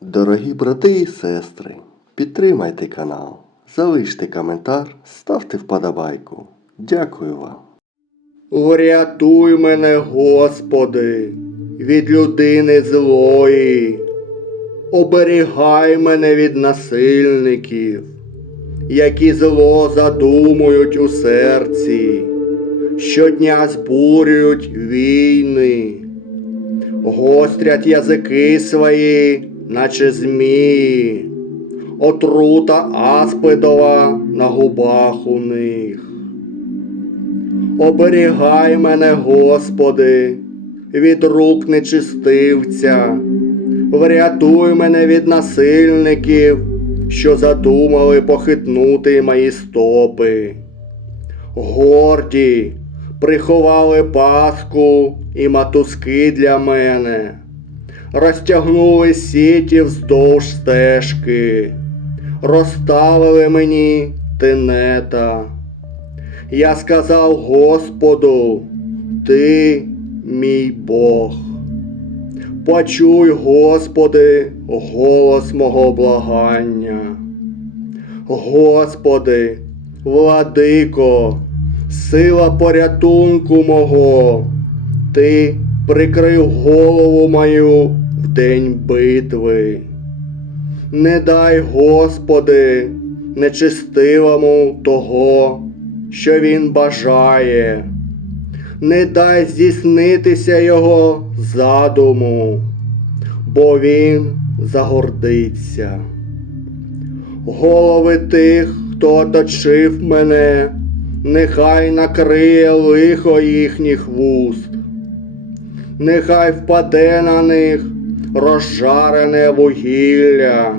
Дорогі брати і сестри, підтримайте канал, залиште коментар, ставте вподобайку. Дякую вам. Врятуй мене, Господи, від людини злої. Оберігай мене від насильників, які зло задумують у серці, щодня збурюють війни гострять язики свої, наче змії, отрута аспидова на губах у них. Оберігай мене, Господи, від рук нечистивця, врятуй мене від насильників, що задумали похитнути мої стопи. Горді приховали паску і матузки для мене, розтягнули сіті вздовж стежки, розставили мені тенета. Я сказав Господу, Ти мій Бог. Почуй, Господи, голос мого благання. Господи, владико, сила порятунку мого, Ти прикрив голову мою в день битви. Не дай, Господи, нечистивому того, що він бажає, не дай здійснитися його задуму, бо він загордиться. Голови тих, хто оточив мене, нехай накриє лихо їхніх вуст, нехай впаде на них розжарене вугілля,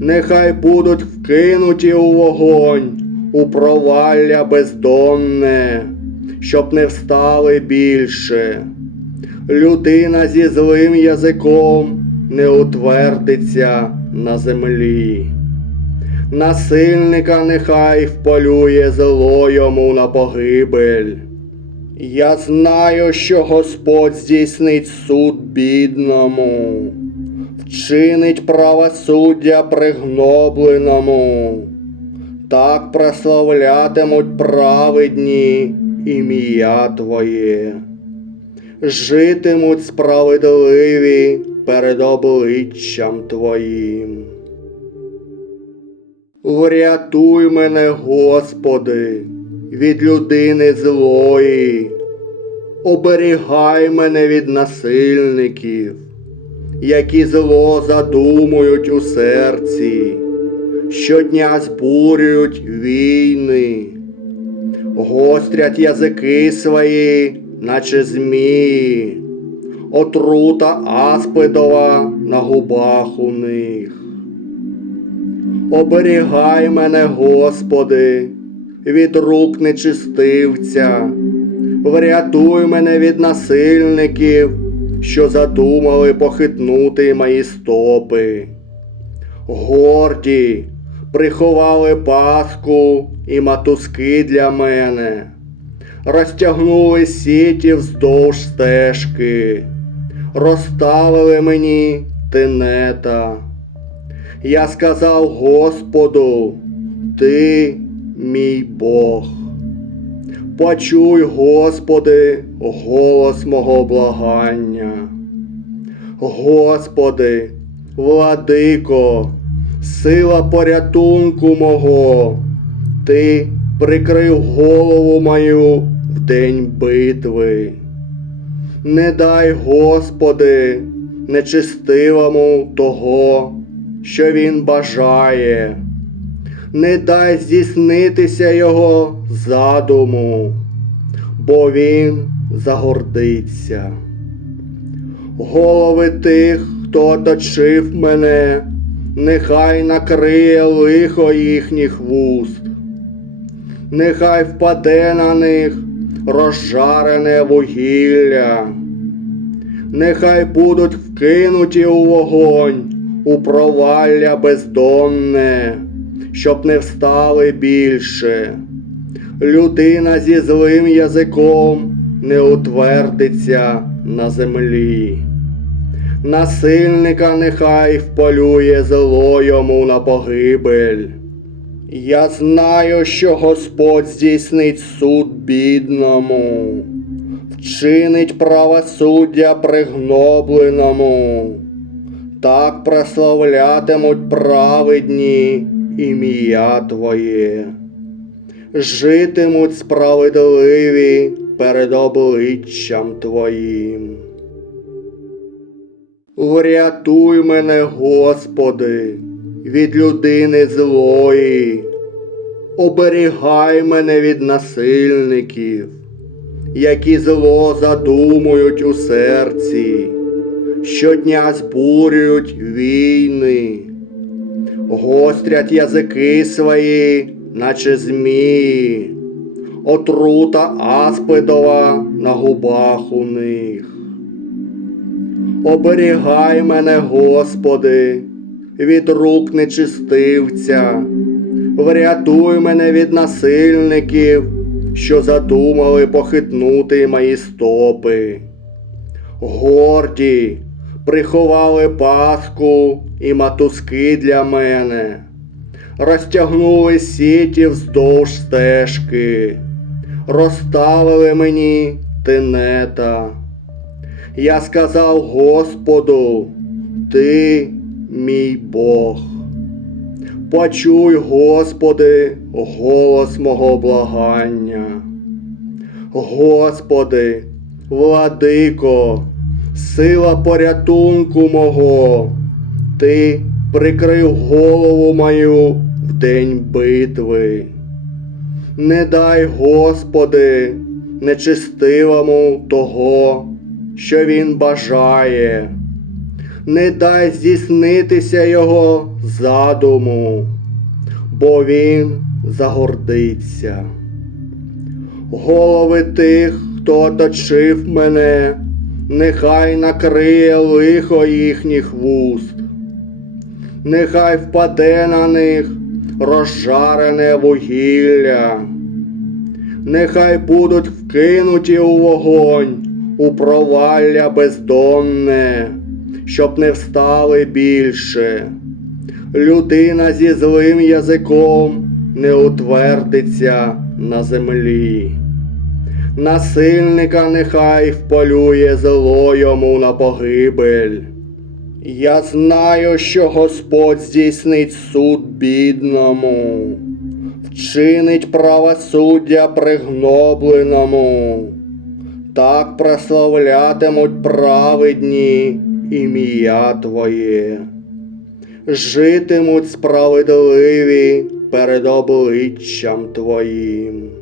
нехай будуть вкинуті у вогонь, у провалля бездонне, щоб не встали більше. Людина зі злим язиком не утвердиться на землі. Насильника нехай вполює зло йому на погибель. Я знаю, що Господь здійснить суд бідному, вчинить правосуддя пригнобленому. Так прославлятимуть праведні ім'я Твоє. Житимуть справедливі перед обличчям Твоїм. Врятуй мене, Господи, від людини злої, оберігай мене від насильників, які зло задумують у серці, щодня збурюють війни, гострять язики свої, наче змії, отрута аспидова на губах у них. Оберігай мене, Господи, від рук нечистивця, врятуй мене від насильників, що задумали похитнути мої стопи. Горді приховали паску і матузки для мене, розтягнули сіті вздовж стежки, розставили мені тенета. Я сказав Господу, Ти мій Бог. Почуй, Господи, голос мого благання. Господи, владико, сила порятунку мого, Ти прикрив голову мою в день битви. Не дай, Господи, нечистивому того, що він бажає, не дай здійснитися його задуму, бо він загордиться. Голови тих, хто оточив мене, нехай накриє лихо їхніх вуст, нехай впаде на них розжарене вугілля, нехай будуть вкинуті у вогонь у провалля бездонне, щоб не встали більше. Людина зі злим язиком не утвердиться на землі. насильника нехай вполює зло йому на погибель. Я знаю, що Господь здійснить суд бідному, вчинить правосуддя пригнобленому. Так прославлятимуть праведні ім'я Твоє. Житимуть справедливі перед обличчям Твоїм. Врятуй мене, Господи, від людини злої, оберігай мене від насильників, які зло задумують у серці, щодня збурюють війни, гострять язики свої, наче змії, отрута аспидова на губах у них. Оберігай мене, Господи, від рук нечистивця, врятуй мене від насильників, що задумали похитнути мої стопи. Горді приховали паску і матузки для мене, розтягнули сіті вздовж стежки, розставили мені тенета. Я сказав Господу, Ти мій Бог. Почуй, Господи, голос мого благання. Господи, владико, сила порятунку мого, Ти прикрив голову мою в день битви. Не дай, Господи, нечистивому того, що він бажає, не дай здійснитися його задуму, бо він загордиться. Голови тих, хто оточив мене, нехай накриє лихо їхніх вуст, нехай впаде на них розжарене вугілля, нехай будуть вкинуті у вогонь у провалля бездонне, щоб не встали більше. Людина зі злим язиком не утвердиться на землі. Насильника нехай вполює зло йому на погибель. Я знаю, що Господь здійснить суд бідному, вчинить правосуддя пригнобленому. Так прославлятимуть праведні ім'я Твоє. Житимуть справедливі перед обличчям Твоїм.